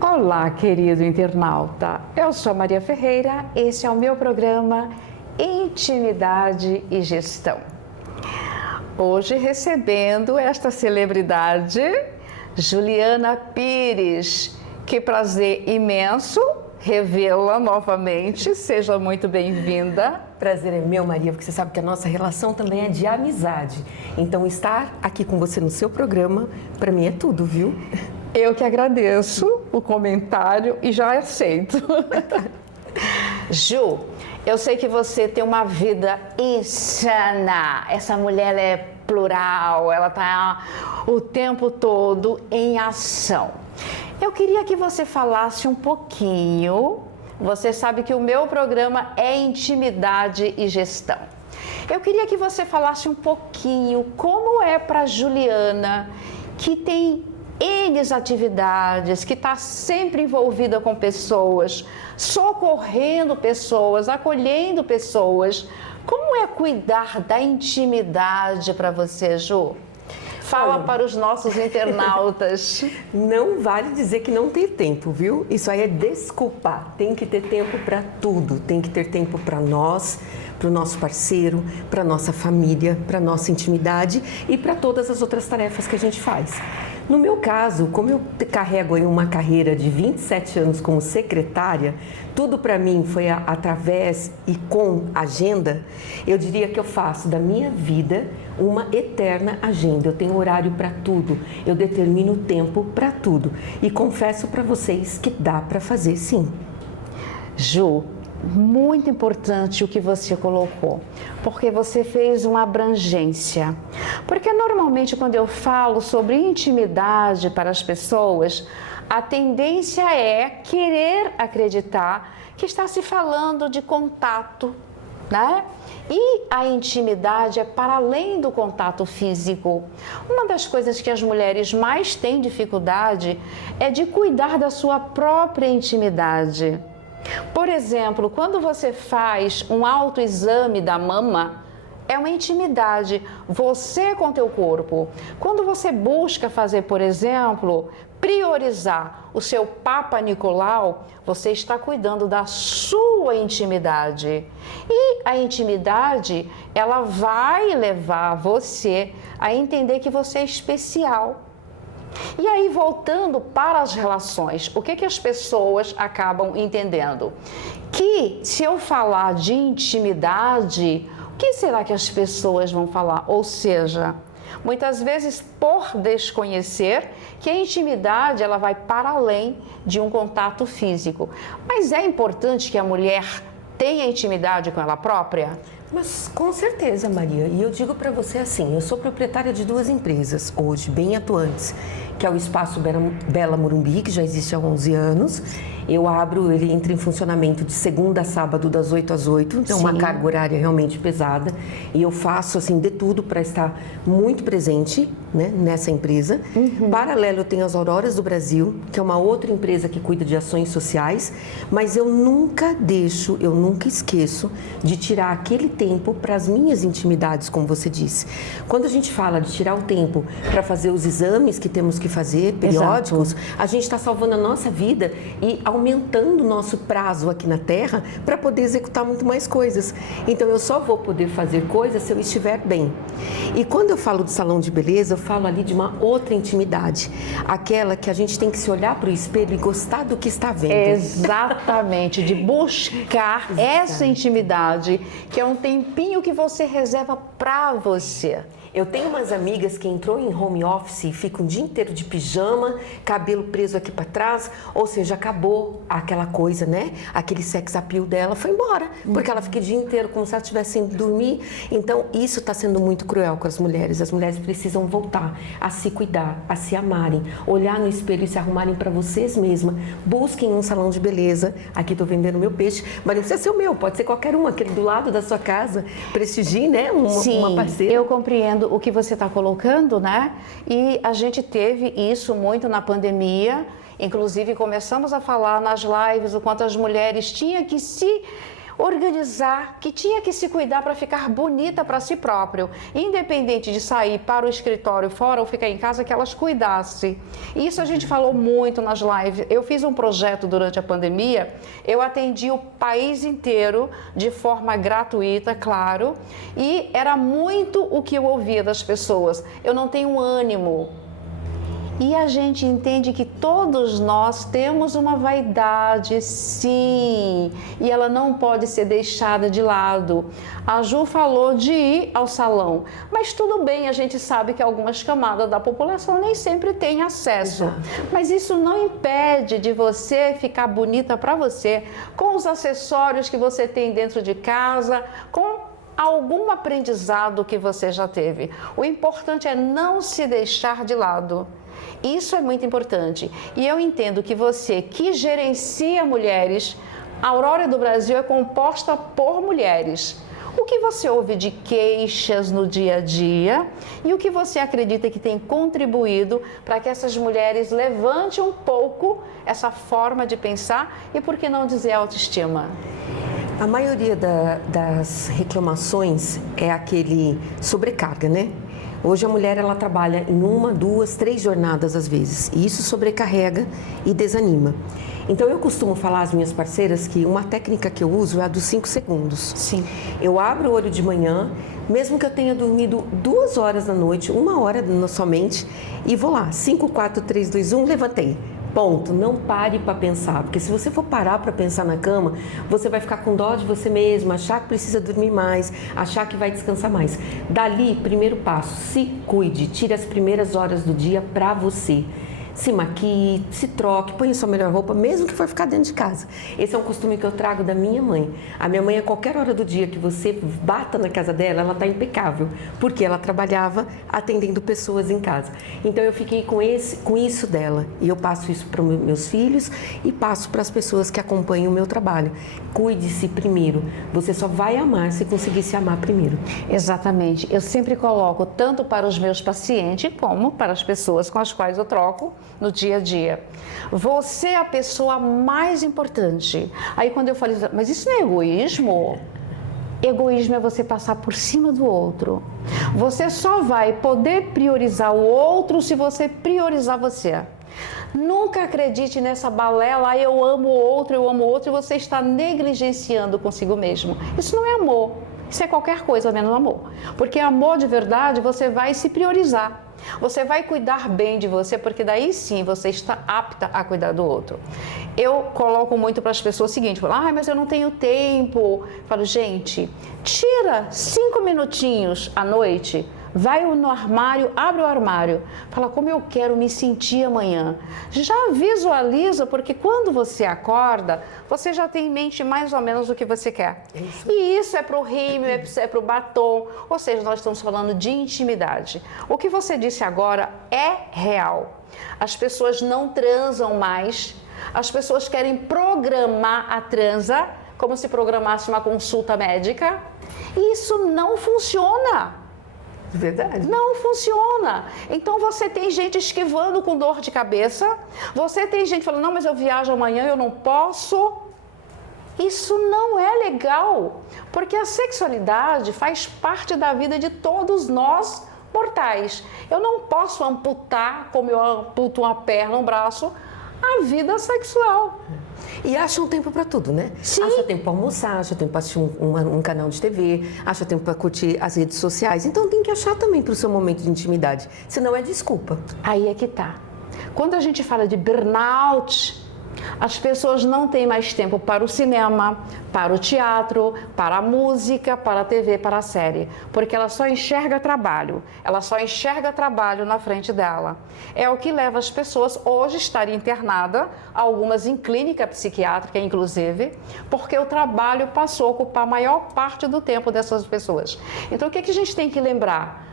Olá, querido internauta. Eu sou Maria Ferreira, esse é o meu programa Intimidade e Gestão. Hoje recebendo esta celebridade, Juliana Pires. Que prazer imenso revê-la novamente. Seja muito bem-vinda. Prazer é meu, Maria, porque você sabe que a nossa relação também é de amizade. Então, estar aqui com você no seu programa, para mim é tudo, viu? Eu que agradeço o comentário e já aceito. Ju, eu sei que você tem uma vida insana. Essa mulher é plural, ela está o tempo todo em ação. Eu queria que você falasse um pouquinho. Você sabe que o meu programa é Intimidade e Gestão. Eu queria que você falasse um pouquinho como é para Juliana, que tem N atividades, que está sempre envolvida com pessoas, socorrendo pessoas, acolhendo pessoas. Como é cuidar da intimidade para você, Ju? Fala para os nossos internautas. Não vale dizer que não tem tempo, viu? Isso aí é desculpar. Tem que ter tempo para tudo. Tem que ter tempo para nós, para o nosso parceiro, para a nossa família, para a nossa intimidade e para todas as outras tarefas que a gente faz. No meu caso, como eu carrego aí uma carreira de 27 anos como secretária, tudo para mim foi através e com agenda, eu diria que eu faço da minha vida uma eterna agenda. Eu tenho horário para tudo, eu determino tempo para tudo e confesso para vocês que dá para fazer sim. Ju, muito importante o que você colocou, porque você fez uma abrangência. Porque normalmente quando eu falo sobre intimidade para as pessoas, a tendência é querer acreditar que está se falando de contato, né? E a intimidade é para além do contato físico. Uma das coisas que as mulheres mais têm dificuldade é de cuidar da sua própria intimidade. Por exemplo, quando você faz um autoexame da mama, é uma intimidade, você com teu corpo. Quando você busca fazer, por exemplo, priorizar o seu Papa Nicolau, você está cuidando da sua intimidade. E a intimidade, ela vai levar você a entender que você é especial. E aí, voltando para as relações, o que as pessoas acabam entendendo? Que se eu falar de intimidade, o que será que as pessoas vão falar? Ou seja, muitas vezes por desconhecer que a intimidade ela vai para além de um contato físico. Mas é importante que a mulher tenha intimidade com ela própria? Mas com certeza, Maria. E eu digo para você assim, eu sou proprietária de 2 empresas hoje, bem atuantes, que é o Espaço Bela Morumbi, que já existe há 11 anos. Eu abro, ele entra em funcionamento de segunda a sábado, das 8 às 8, então uma carga horária realmente pesada. E eu faço, assim, de tudo para estar muito presente, né, nessa empresa. Paralelo, eu tenho as Auroras do Brasil, que é uma outra empresa que cuida de ações sociais, mas eu nunca esqueço de tirar aquele tempo para as minhas intimidades, como você disse. Quando a gente fala de tirar o tempo para fazer os exames que temos que fazer, periódicos, a gente está salvando a nossa vida e aumentando o nosso prazo aqui na Terra para poder executar muito mais coisas. Então, eu só vou poder fazer coisas se eu estiver bem. E quando eu falo de salão de beleza, eu falo ali de uma outra intimidade. Aquela que a gente tem que se olhar para o espelho e gostar do que está vendo. Exatamente, de buscar essa intimidade, que é um tempinho que você reserva para você. Eu tenho umas amigas que entrou em home office e ficam o dia inteiro de pijama, cabelo preso aqui para trás, ou seja, acabou aquela coisa, né? Aquele sex appeal dela foi embora, porque ela fica o dia inteiro como se ela estivesse sem dormir. Então, isso está sendo muito cruel com as mulheres. As mulheres precisam voltar a se cuidar, a se amarem, olhar no espelho e se arrumarem para vocês mesmas. Busquem um salão de beleza. Aqui estou vendendo meu peixe, mas não precisa ser o meu, pode ser qualquer um, aquele do lado da sua casa. Prestigie, né? Uma parceira. Eu compreendo entendo o que você está colocando, né? E a gente teve isso muito na pandemia. Inclusive, começamos a falar nas lives o quanto as mulheres tinham que se organizar, que tinha que se cuidar para ficar bonita para si próprio, independente de sair para o escritório fora ou ficar em casa, que elas cuidassem. Isso a gente falou muito nas lives. Eu fiz um projeto durante a pandemia, eu atendi o país inteiro de forma gratuita, claro, e era muito o que eu ouvia das pessoas. Eu não tenho ânimo. E a gente entende que todos nós temos uma vaidade, sim, e ela não pode ser deixada de lado. A Ju falou de ir ao salão, mas tudo bem, a gente sabe que algumas camadas da população nem sempre têm acesso. Exato. Mas isso não impede de você ficar bonita para você, com os acessórios que você tem dentro de casa, com algum aprendizado que você já teve. O importante é não se deixar de lado. Isso é muito importante. E eu entendo que você que gerencia mulheres, a Aurora do Brasil é composta por mulheres. O que você ouve de queixas no dia a dia e o que você acredita que tem contribuído para que essas mulheres levantem um pouco essa forma de pensar e, por que não dizer, autoestima? A maioria das reclamações é aquele sobrecarga, né? Hoje a mulher ela trabalha em 1, 2, 3 jornadas às vezes e isso sobrecarrega e desanima. Então eu costumo falar às minhas parceiras que uma técnica que eu uso é a dos 5 segundos. Sim. Eu abro o olho de manhã, mesmo que eu tenha dormido 2 horas da noite, 1 hora somente, e vou lá, 5, 4, 3, 2, 1, levantei. Ponto. Não pare para pensar, porque se você for parar para pensar na cama, você vai ficar com dó de você mesma, achar que precisa dormir mais, achar que vai descansar mais. Dali, primeiro passo, se cuide, tire as primeiras horas do dia para você. Se maquie, se troque, põe a sua melhor roupa, mesmo que for ficar dentro de casa. Esse é um costume que eu trago da minha mãe. A minha mãe, a qualquer hora do dia que você bata na casa dela, ela está impecável, porque ela trabalhava atendendo pessoas em casa. Então eu fiquei com isso dela e eu passo isso para os meus filhos e passo para as pessoas que acompanham o meu trabalho. Cuide-se primeiro. Você só vai amar se conseguir se amar primeiro. Exatamente. Eu sempre coloco tanto para os meus pacientes como para as pessoas com as quais eu troco no dia a dia. Você é a pessoa mais importante. Aí quando eu falei, mas isso não é egoísmo? Egoísmo é você passar por cima do outro. Você só vai poder priorizar o outro se você priorizar você. Nunca acredite nessa balela, eu amo o outro, e você está negligenciando consigo mesmo. Isso não é amor. Isso é qualquer coisa menos amor. Porque amor de verdade, você vai se priorizar. Você vai cuidar bem de você, porque daí sim você está apta a cuidar do outro. Eu coloco muito para as pessoas o seguinte, mas eu não tenho tempo. Falo, gente, tira 5 minutinhos à noite, vai no armário, abre o armário, fala como eu quero me sentir amanhã. Já visualiza, porque quando você acorda, você já tem em mente mais ou menos o que você quer. Isso. E isso é para o rímel, é para o batom, ou seja, nós estamos falando de intimidade. O que você disse agora é real. As pessoas não transam mais, as pessoas querem programar a transa, como se programasse uma consulta médica, e isso não funciona. Verdade. Não funciona. Então você tem gente esquivando com dor de cabeça, você tem gente falando, não, mas eu viajo amanhã, eu não posso. Isso não é legal, porque a sexualidade faz parte da vida de todos nós mortais. Eu não posso amputar, como eu amputo uma perna, um braço, a vida sexual. E acha um tempo para tudo, né? Sim. Acha tempo para almoçar, acha tempo para assistir um canal de TV, acha tempo para curtir as redes sociais. Então tem que achar também para o seu momento de intimidade, senão é desculpa. Aí é que tá. Quando a gente fala de burnout, as pessoas não têm mais tempo para o cinema, para o teatro, para a música, para a TV, para a série, porque ela só enxerga trabalho, na frente dela. É o que leva as pessoas hoje a estarem internadas, algumas em clínica psiquiátrica, inclusive, porque o trabalho passou a ocupar a maior parte do tempo dessas pessoas. Então, o que a gente tem que lembrar?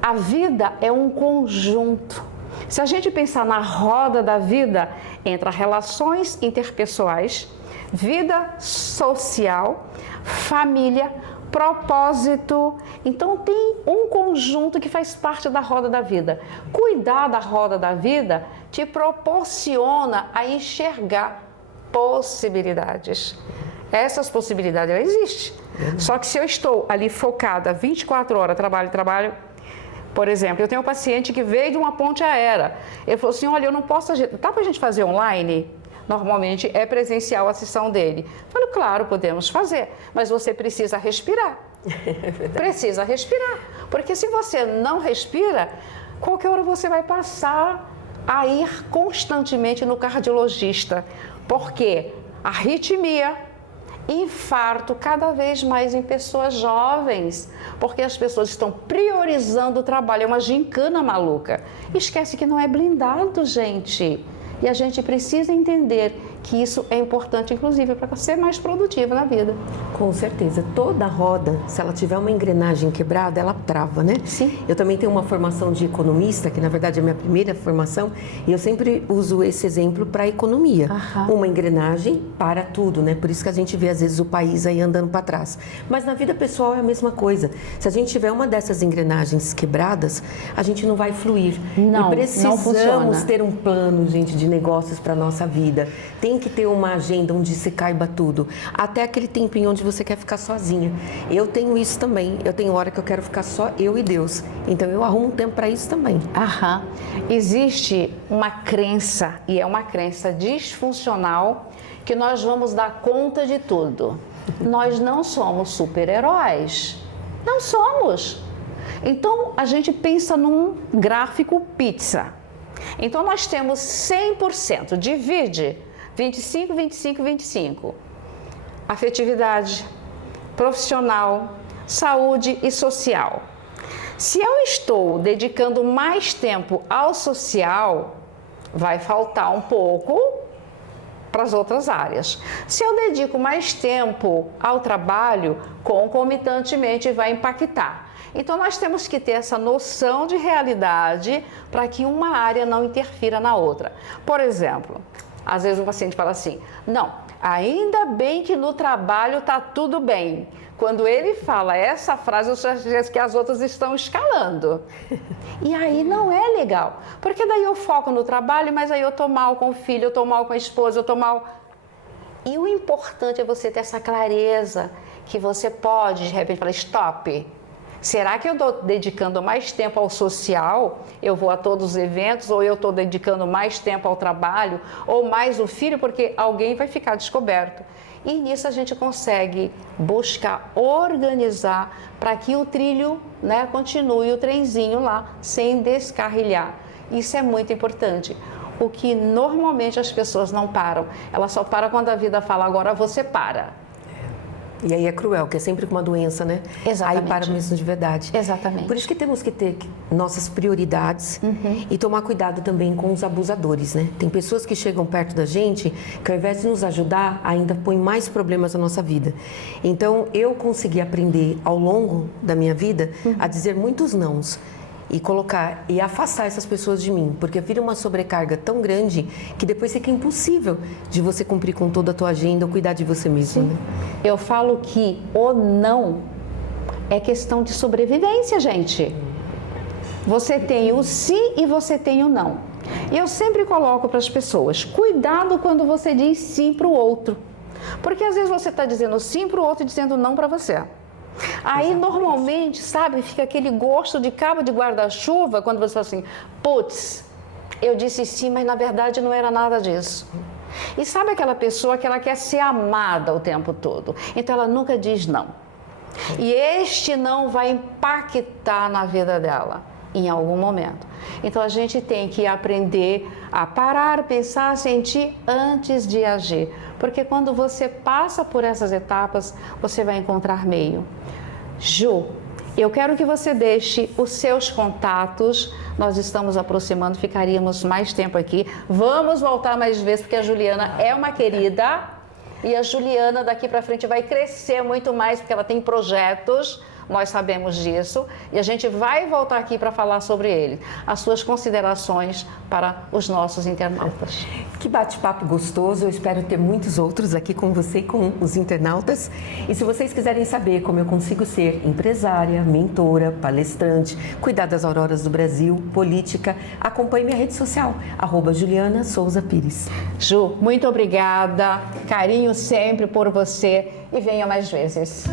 A vida é um conjunto. Se a gente pensar na roda da vida, entra relações interpessoais, vida social, família, propósito. Então tem um conjunto que faz parte da roda da vida. Cuidar da roda da vida te proporciona a enxergar possibilidades. Essas possibilidades, ela existe. Só que se eu estou ali focada 24 horas, trabalho. Por exemplo, eu tenho um paciente que veio de uma ponte aérea. Ele falou assim, olha, eu não posso... Dá para a gente fazer online? Normalmente é presencial a sessão dele. Eu falei, claro, podemos fazer, mas você precisa respirar. Precisa respirar. Porque se você não respira, qualquer hora você vai passar a ir constantemente no cardiologista. Porque arritmia, infarto cada vez mais em pessoas jovens, porque as pessoas estão priorizando o trabalho, é uma gincana maluca. Esquece que não é blindado, gente. E a gente precisa entender que isso é importante, inclusive, para ser mais produtiva na vida. Com certeza. Toda roda, se ela tiver uma engrenagem quebrada, ela trava, né? Sim. Eu também tenho uma formação de economista, que na verdade é a minha primeira formação, e eu sempre uso esse exemplo para a economia. Uma engrenagem para tudo, né? Por isso que a gente vê, às vezes, o país aí andando para trás. Mas na vida pessoal é a mesma coisa. Se a gente tiver uma dessas engrenagens quebradas, a gente não vai fluir. Não, e precisamos não funciona. ter um plano, gente, de negócios para nossa vida. Tem que ter uma agenda onde se caiba tudo. Até aquele tempinho onde você quer ficar sozinha. Eu tenho isso também. Eu tenho hora que eu quero ficar só eu e Deus. Então eu arrumo um tempo para isso também. Existe uma crença, e é uma crença disfuncional, que nós vamos dar conta de tudo. Nós não somos super-heróis. Não somos. Então a gente pensa num gráfico pizza. Então nós temos 100%, divide 25, 25, 25. Afetividade, profissional, saúde e social. Se eu estou dedicando mais tempo ao social, vai faltar um pouco para as outras áreas. Se eu dedico mais tempo ao trabalho, concomitantemente vai impactar. Então, nós temos que ter essa noção de realidade para que uma área não interfira na outra. Por exemplo, às vezes o paciente fala assim, não, ainda bem que no trabalho está tudo bem. Quando ele fala essa frase, eu já sei que as outras estão escalando. E aí não é legal, porque daí eu foco no trabalho, mas aí eu estou mal com o filho, eu estou mal com a esposa, eu estou mal... E o importante é você ter essa clareza que você pode, de repente, falar, stop. Será que eu estou dedicando mais tempo ao social? Eu vou a todos os eventos? Ou eu estou dedicando mais tempo ao trabalho? Ou mais o filho? Porque alguém vai ficar descoberto. E nisso a gente consegue buscar organizar para que o trilho, né, continue o trenzinho lá, sem descarrilhar. Isso é muito importante. O que normalmente as pessoas não param. Elas só param quando a vida fala, agora você para. E aí é cruel, que é sempre com uma doença, né? Exatamente. Aí para mesmo de verdade. Exatamente. Por isso que temos que ter nossas prioridades e tomar cuidado também com os abusadores, né? Tem pessoas que chegam perto da gente que ao invés de nos ajudar, ainda põem mais problemas na nossa vida. Então, eu consegui aprender ao longo da minha vida a dizer muitos nãos. E colocar e afastar essas pessoas de mim, porque vira uma sobrecarga tão grande que depois fica impossível de você cumprir com toda a tua agenda ou cuidar de você mesmo. Né? Eu falo que o não é questão de sobrevivência, gente. Você tem o sim e você tem o não. E eu sempre coloco para as pessoas, cuidado quando você diz sim para o outro. Porque às vezes você está dizendo sim para o outro e dizendo não para você. Aí, normalmente, sabe, fica aquele gosto de cabo de guarda-chuva quando você fala assim, putz, eu disse sim, mas na verdade não era nada disso. E sabe aquela pessoa que ela quer ser amada o tempo todo, então ela nunca diz não. E este não vai impactar na vida dela em algum momento. Então a gente tem que aprender a parar, pensar, sentir antes de agir. Porque quando você passa por essas etapas, você vai encontrar meio. Ju, eu quero que você deixe os seus contatos. Nós estamos aproximando, ficaríamos mais tempo aqui. Vamos voltar mais vezes, porque a Juliana é uma querida. E a Juliana daqui para frente vai crescer muito mais, porque ela tem projetos nós sabemos disso e a gente vai voltar aqui para falar sobre ele. As suas considerações para os nossos internautas. Que bate-papo gostoso, eu espero ter muitos outros aqui com você e com os internautas. E se vocês quiserem saber como eu consigo ser empresária, mentora, palestrante, cuidar das auroras do Brasil, política, acompanhe minha rede social, @Juliana Souza Pires. Ju, muito obrigada, carinho sempre por você e venha mais vezes.